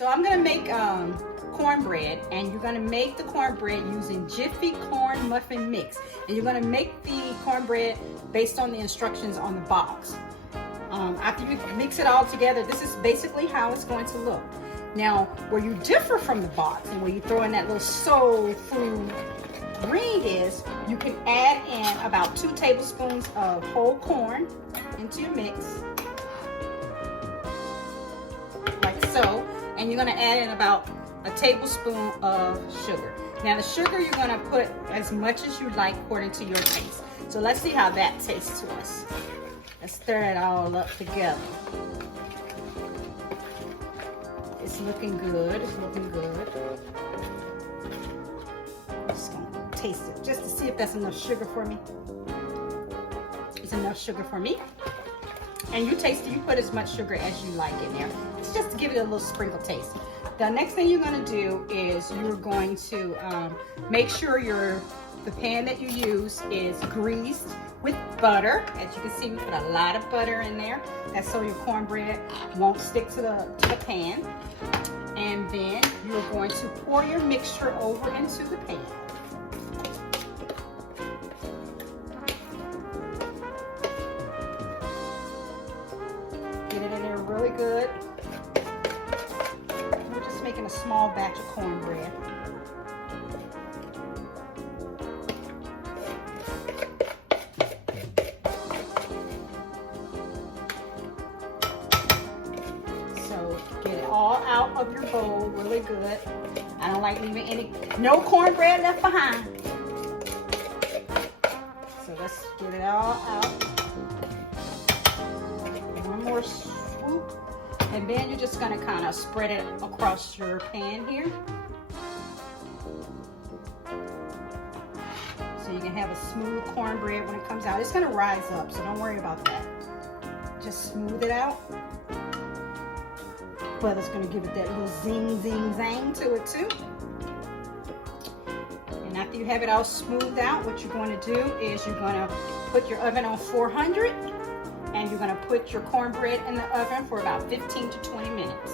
So I'm gonna make cornbread, and you're gonna make the cornbread using Jiffy corn muffin mix. And you're gonna make the cornbread based on the instructions on the box. After you mix it all together, this is basically how it's going to look. Now, where you differ from the box and where you throw in that little soul food ring is, you can add in about 2 tablespoons of whole corn into your mix, like so. And you're gonna add in about a tablespoon of sugar. Now the sugar you're gonna put as much as you like according to your taste. So let's see how that tastes to us. Let's stir it all up together. It's looking good, it's looking good. Just gonna taste it just to see if that's enough sugar for me. It's enough sugar for me. And you taste it, you put as much sugar as you like in there. It's just to give it a little sprinkle taste. The next thing you're gonna do is you're going to make sure the pan that you use is greased with butter. As you can see, we put a lot of butter in there. That's so your cornbread won't stick to the pan. And then you're going to pour your mixture over into the pan. Get it in there really good. We're just making a small batch of cornbread. So get it all out of your bowl really good. I don't like leaving no cornbread left behind. So let's get it all out. One more swoop, and then you're just going to kind of spread it across your pan here, so you can have a smooth cornbread when it comes out. It's going to rise up, so don't worry about that. Just smooth it out, but it's going to give it that little zing, zing, zang to it too. And after you have it all smoothed out, what you're going to do is you're going to put your oven on 400. And you're going to put your cornbread in the oven for about 15 to 20 minutes.